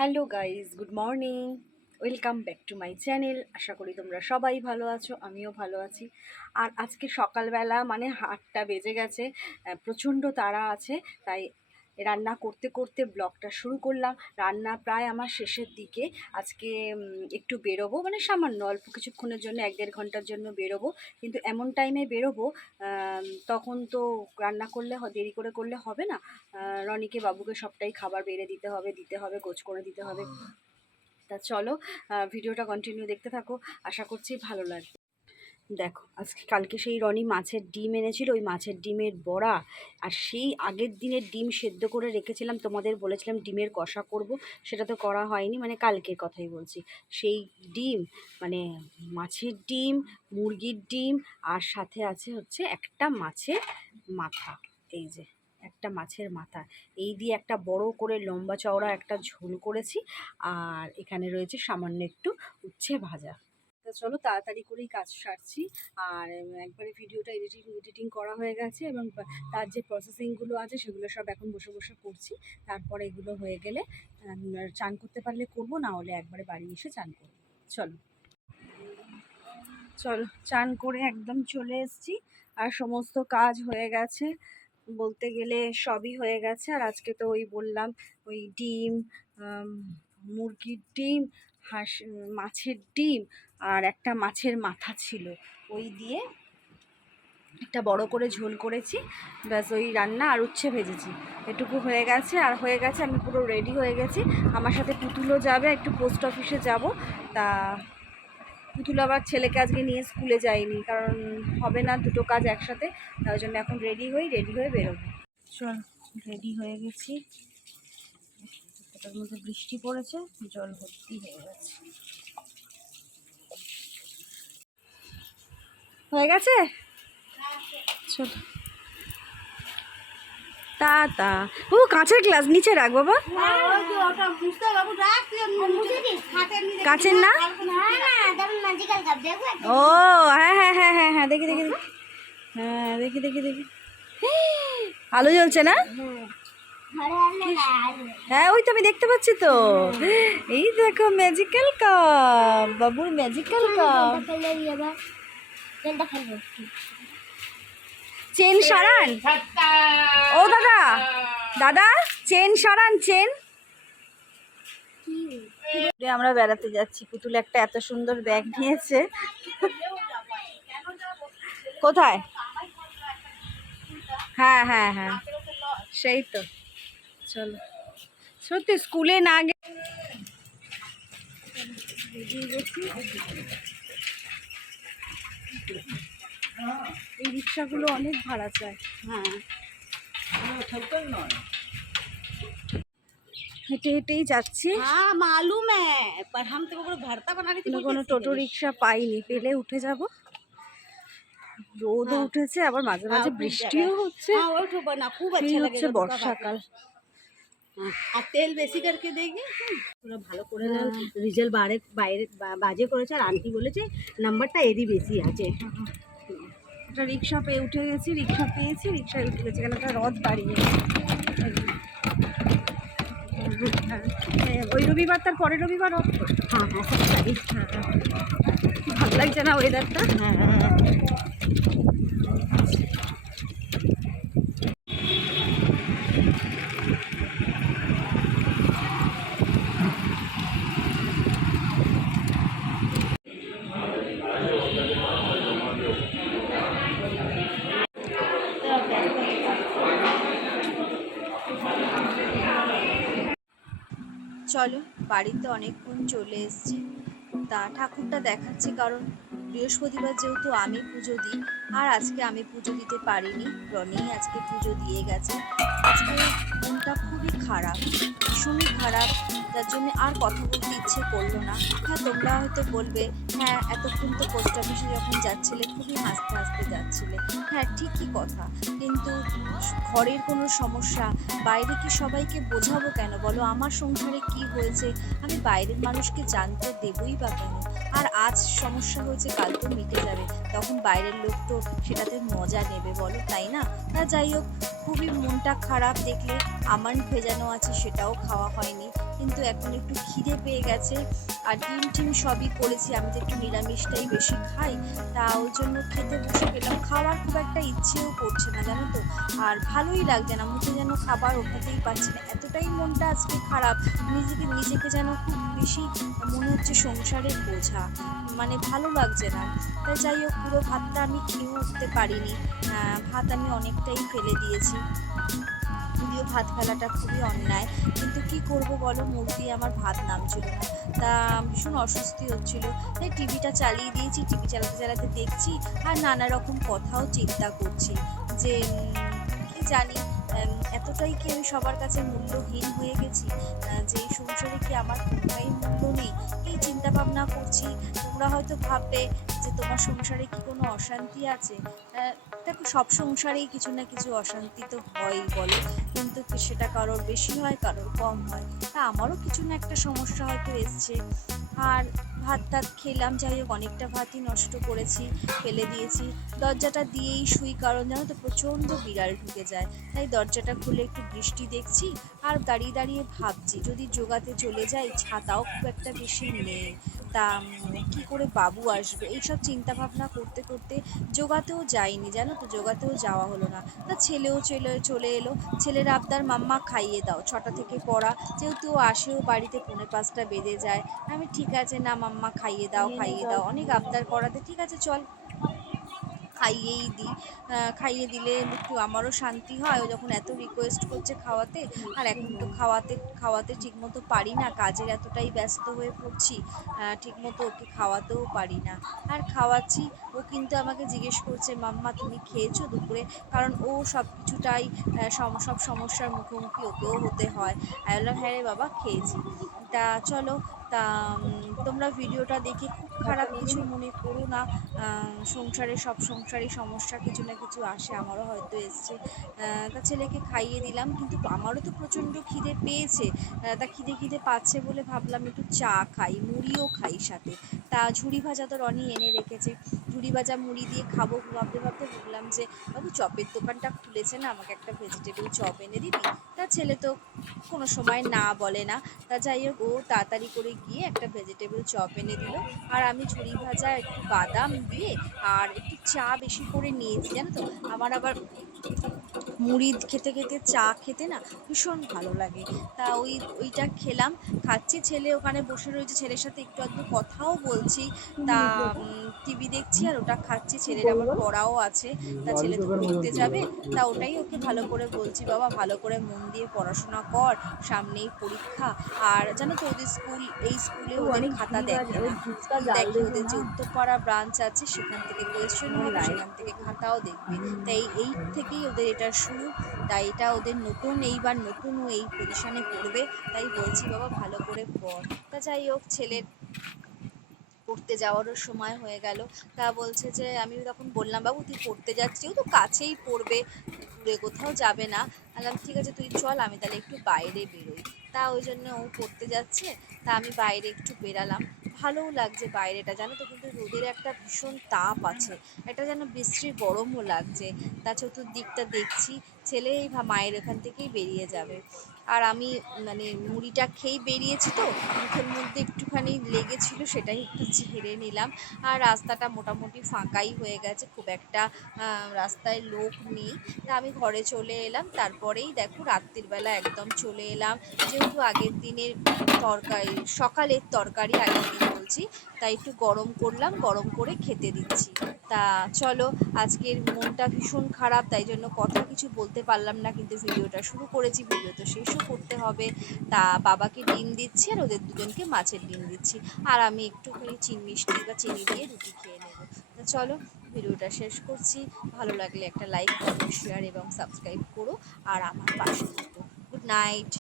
Hello guys good morning. Welcome back to my channel. আশা করি তোমরা সবাই ভালো আছো, আমিও ভালো আছি। আর আজকে সকালবেলা মানে হাটটা বেজে গেছে প্রচণ্ড তারা আছে, তাই রান্না করতে করতে ব্লগটা শুরু করলাম। রান্না প্রায় আমার শেষের দিকে। আজকে একটু বেরোবো মানে সামান্য অল্প কিছুক্ষণের জন্য এক দেড় ঘণ্টার জন্য বেরোবো। কিন্তু এমন টাইমে বেরোবো তখন তো রান্না করলে দেরি করে করলে হবে না। রনিকে বাবুকে সবটাই খাবার বেড়ে দিতে হবে দিতে হবে গোছ করে দিতে হবে। তা চলো ভিডিওটা কন্টিনিউ দেখতে থাকো। আশা করছি ভালো লাগবে। দেখো, আজকে কালকে সেই রনি মাছের ডিম এনেছিল, ওই মাছের ডিমের বড়া, আর সেই আগের দিনের ডিম সেদ্ধ করে রেখেছিলাম, তোমাদের বলেছিলাম ডিমের কষা করব, সেটা তো করা হয়নি মানে কালকের কথাই বলছি। সেই ডিম মানে মাছের ডিম, মুরগির ডিম, আর সাথে আছে হচ্ছে একটা মাছের মাথা, এই যে একটা মাছের মাথা। এই দিয়ে একটা বড় করে লম্বা চওড়া একটা ঝোল করেছি, আর এখানে রয়েছে সামান্য একটু উচ্ছে ভাজা। চলো তাড়াতাড়ি করেই কাজ সারছি। আর একবারে ভিডিওটা এডিটিং এডিটিং করা হয়ে গেছে এবং তার যে প্রসেসিংগুলো আছে সেগুলো সব এখন বসে বসে করছি। তারপরে এগুলো হয়ে গেলে চান করতে পারলে করব, না হলে একবারে বাড়ি এসে চান করব। চলো। চলো, চান করে একদম চলে এসেছি। আর সমস্ত কাজ হয়ে গেছে। বলতে গেলে সবই হয়ে গেছে। আর আজকে তো ওই বললাম, ওই ডিম মুরগির ডিম, হাঁস, মাছের ডিম আর একটা মাছের মাথা ছিল। ওই দিয়ে একটা বড় করে ঝোল করেছি। ব্যাস, ওই রান্না আর উচ্ছে ভেজেছি। এটুকু হয়ে গেছে। আর হয়ে গেছে, আমি পুরো রেডি হয়ে গেছি। আমার সাথে পুতুলও যাবে, একটু পোস্ট অফিসে যাব। তা পুতুল আবার ছেলেকে আজকে নিয়ে স্কুলে যায়নি, কারণ হবে না দুটো কাজ একসাথে। তার জন্য এখন রেডি হই রেডি হয়ে বেরোবো। চল রেডি হয়ে গেছি। তার মধ্যে বৃষ্টি পড়েছে, জল ভর্তি হয়ে গেছে। হয়ে গেছে? চল। তা তা ও, কাঁচের গ্লাস নিচে রাখ বাবা। কাঁচের না? ও হ্যাঁ হ্যাঁ হ্যাঁ হ্যাঁ হ্যাঁ দেখি দেখি দেখি। হ্যাঁ দেখি দেখি দেখি। আলো জ্বলছে না? হ্যাঁ ওই তো আমি দেখতে পাচ্ছি তো। এই দেখো ম্যাজিক্যাল কাপ বাবুর ম্যাজিক্যাল কাপ চেন সরান। ও দাদা। দাদা চেন সরান চেন। আমরা বেড়াতে যাচ্ছি। পুতুল একটা এত সুন্দর ব্যাগ নিয়েছে। কোথায়? হ্যাঁ হ্যাঁ হ্যাঁ। সেই তো। চলো সত্যি স্কুলে না গে বেরিয়ে গেছি। এই রিক্সাগুলো অনেক ভাড়া চায় হ্যাঁ হেঁটে হেঁটেই যাচ্ছি हाँ मालूम है पर हम तो वो भरता बना रही थी কোনো কোনো টোটো রিক্সা পাইনি পেলে উঠে যাব রোদও উঠেছে আবার মাঝে মাঝে বৃষ্টিও হচ্ছে हाँ वो तो बना खूब এই अच्छा হচ্ছে लगेगा বর্ষাকাল আর তেল বেশি করকে দেখবি পুরো ভালো করে রিজাল্ট বাইরে বাইরে বাজে করেছে আর আন্টি বলেছে নাম্বারটা এরই বেশি আছে। একটা রিক্সা পেয়ে উঠে গেছি রিক্সা পেয়েছি রিক্সায় উঠে গেছি এখানে একটা রথ দাঁড়িয়ে হ্যাঁ, ওই রবিবার তার পরের রবিবার রথ? হ্যাঁ হ্যাঁ হ্যাঁ ভালো লাগছে না ওয়েদারটা হ্যাঁ। চলো, বাড়িতে অনেকক্ষণ চলে এসছি। তা ঠাকুরটা দেখাচ্ছে কারণ বৃহস্পতিবার যেহেতু আমি পুজো দিই, আর আজকে আমি পুজো দিতে পারিনি রনি আজকে পুজো দিয়ে গেছে। আজকে মনটা খুবই খারাপ, ভীষণই খারাপ। যার জন্য আর কথা বলতে ইচ্ছে করল না। হ্যাঁ তোমরা হয়তো বলবে হ্যাঁ এতক্ষণ তো পোস্ট অফিসে যখন যাচ্ছিলে, খুবই হাসতে হাসতে যাচ্ছিলে। হ্যাঁ ঠিকই কথা। কিন্তু ঘরের কোনো সমস্যা, বাইরে কি সবাইকে বোঝাবো কেন? বলো, আমার সংসারে কি হয়েছে? আমি বাইরের মানুষকে জানতে দেবই বা কেন? আর আজ সমস্যা হয়েছে, কাল তো মিটে যাবে। তখন বাইরের লোক তো সেটাতে মজা নেবে, বলো, তাই না? তা যাই হোক, খুবই মনটা খারাপ দেখলে, আমার ভেজানো আছে, সেটাও খাওয়া হয়নি। কিন্তু এখন একটু খিদে পেয়ে গেছে। আর ডিম টিম সবই করেছি। আমি তো একটু নিরামিষটাই বেশি খাই, তা ওই জন্য খেতে বসে গেলাম খাওয়ার খুব একটা ইচ্ছেও করছে না, জানো তো? আর ভালোই লাগছে না, মুখে যেন খাবার ওঠাতেই পারছি না। এতটাই মনটা আজকে খারাপ, নিজেকে নিজেকে যেন খুব বেশি মনে হচ্ছে সংসারের বোঝা। মানে ভালো লাগছে না। তাই যাই হোক, পুরো ভাতটা আমি খেয়ে উঠতে পারিনি। ভাত আমি অনেকটাই ফেলে দিয়েছি। যদিও ভাত ফেলাটা খুবই অন্যায়। কিন্তু কি করব বলো? মুখ দিয়ে আমার ভাত নামছিল না। তা ভীষণ অস্বস্তি হচ্ছিল। তাই টিভিটা চালিয়ে দিয়েছি, টিভি চালাতে চালাতে দেখছি, আর নানা রকম কথাও চিন্তা করছি। যে কি জানি এতটাই কি আমি সবার কাছে মূল্যহীন হয়ে গেছি যে এই সংসারে কি আমার কোনোটাই মূল্য নেই? এই চিন্তা ভাবনা করছি, তোমরা হয়তো ভাববে যে তোমার সংসারে কি কোনো অশান্তি আছে? দেখো, সব সংসারেই কিছু না কিছু অশান্তি তো হয়ই বলো, কিন্তু সেটা কারোর বেশি হয়, কারোর কম হয়? তা আমারও কিছু না একটা সমস্যা হয়তো এসছে। আর ভাত টাত খেলাম, যাই হোক অনেকটা ভাতই নষ্ট করেছি, ফেলে দিয়েছি। দরজাটা দিয়েই শুই, কারণ জানো তো প্রচণ্ড বিড়াল ঢুকে যায়। তাই দরজাটা খুলে একটু বৃষ্টি দেখছি আর দাঁড়িয়ে দাঁড়িয়ে ভাবছি, যদি যোগাতে চলে যাই, ছাতাও খুব একটা বেশি নেই। তা কি করে বাবু আসবে? এইসব চিন্তা ভাবনা করতে করতে যোগাতেও যাইনি, জানো তো যোগাতেও যাওয়া হলো না। তা ছেলেও চলে চলে এলো। ছেলের আবদার মাম্মা খাইয়ে দাও, ছটা থেকে পড়া। যেহেতু আসেও বাড়িতে পৌনে পাঁচটা বেজে যায়। আমি ঠিক আছে, না মাম্মা খাইয়ে দাও খাইয়ে দাও অনেক আবদার করাতে। ঠিক আছে চল। খাইয়েই দিই খাইয়ে দিলে একটু আমারও শান্তি হয়। ও যখন এত রিকোয়েস্ট করছে খাওয়াতে আর এখন তো খাওয়াতে খাওয়াতে ঠিকমতো পারি না। কাজের এতটাই ব্যস্ত হয়ে পড়ছি ঠিকমতো ওকে খাওয়াতেও পারি না। আর খাওয়াচ্ছি। ও কিন্তু আমাকে জিজ্ঞেস করছে মাম্মা তুমি খেয়েছো দুপুরে? কারণ ও সব কিছুটাই সম- সব সমস্যার মুখোমুখি ওকেও হতে হয়। আমি বললাম হ্যাঁ রে বাবা খেয়েছি। তা চলো তা উম, তোমরা ভিডিওটা দেখে খুব খারাপ কিছু মনে করো না। সংসারে সব সংসারে সমস্যা, কিছু না কিছু আসে, আমারও হয়তো এসছে। তা ছেলেকে খাইয়ে দিলাম, কিন্তু আমারও তো প্রচণ্ড খিদে পেয়েছে। তা খিদে খিদে পাচ্ছে বলে ভাবলাম একটু চা খাই, মুড়িও খাই সাথে। তা ঝুড়ি ভাজা তো রনি এনে রেখেছে। ঝুড়ি ভাজা, মুড়ি দিয়ে খাব, ভাবতে ভাবতে বললাম যে, বাবু, চপের দোকানটা খুলেছে না, আমাকে একটা ভেজিটেবল চপ এনে দিবি? তা ছেলে তো কোনো সময় না বলে না। তা যাই হোক, ও তাড়াতাড়ি করে গিয়ে একটা ভেজিটেবল চপ এনে দিল। আর আমি ঝুড়ি ভাজা একটু বাদাম দিয়ে আর একটু চা বেশি করে নিয়েছি জানো তো? আমার আবার মুড়ি খেতে খেতে চা খেতে না ভীষণ ভালো লাগে। তা ওই ওইটা খেলাম খাচ্ছি ছেলে ওখানে বসে রয়েছে ছেলের সাথে একটু আধটু কথাও বলছি। তা টিভি দেখছি আর ওটা খাচ্ছি ছেলের আবার পড়াও আছে। তা ছেলে তো পড়তে যাবে তা ওটাই ওকে ভালো করে বলছি বাবা ভালো করে মন দিয়ে পড়াশোনা কর সামনেই পরীক্ষা। আর জানো তো ওদের স্কুল এই স্কুলে ওদের খাতা দেখে দেখে ওদের যে উত্তরপাড়া ব্রাঞ্চ আছে সেখান থেকে কোয়েশ্চেন হবে সেখান থেকে খাতাও দেখবে। তাই এই থেকেই ওদের এটা শুরু। তাই এটা ওদের নতুন এইবার নতুন ও এই পজিশনে পড়বে। তাই বলছি বাবা ভালো করে পড়। তা যাই হোক ছেলের পড়তে যাওয়ারও সময় হয়ে গেল। তা বলছে যে আমি তখন বললাম বাবু তুই পড়তে যাচ্ছি ও তো কাছেই পড়বে। দূরে কোথাও যাবে না। বললাম ঠিক আছে তুই চল আমি তাহলে একটু বাইরে বেরোই। তা ওই জন্য ও পড়তে যাচ্ছে। তা আমি বাইরে একটু বেরালাম। ভালোও লাগছে বাইরেটা, জানো তো? কিন্তু রোদের একটা ভীষণ তাপ আছে। একটা যেন বিশ্রী গরমও লাগছে। তা চতুর্দিকটা দেখছি ছেলে এই মায়ের এখান থেকেই বেরিয়ে যাবে। আর আমি মানে মুড়িটা খেয়েই বেরিয়েছি তো, মুখের মধ্যে একটুখানি লেগেছিল সেটাই একটু ঝেড়ে নিলাম। আর রাস্তাটা মোটামুটি ফাঁকাই হয়ে গেছে, খুব একটা রাস্তায় লোক নেই। তা আমি ঘরে চলে এলাম, তারপরেই দেখো রাত্রির বেলা একদম চলে এলাম। যেহেতু আগের দিনের তরকারি, সকালের তরকারি আগের দিন বলছি, তাই একটু গরম করলাম, গরম করে খেতে দিচ্ছি। তা চলো, আজকের মনটা ভীষণ খারাপ, তাই জন্য কথা কিছু বলতে পারলাম না, কিন্তু ভিডিওটা শুরু করেছি, ভিডিও তো শেষও করতে হবে। তা বাবাকে ডিম দিচ্ছি আর ওদের দুজনকে মাছের ডিম দিচ্ছি। আর আমি একটুখানি চিনি মিষ্টি বা চিনি দিয়ে রুটি খেয়ে নেব। তা চলো, ভিডিওটা শেষ করছি। ভালো লাগলে একটা লাইক শেয়ার এবং সাবস্ক্রাইব করো। আর আমার পাশে গুড নাইট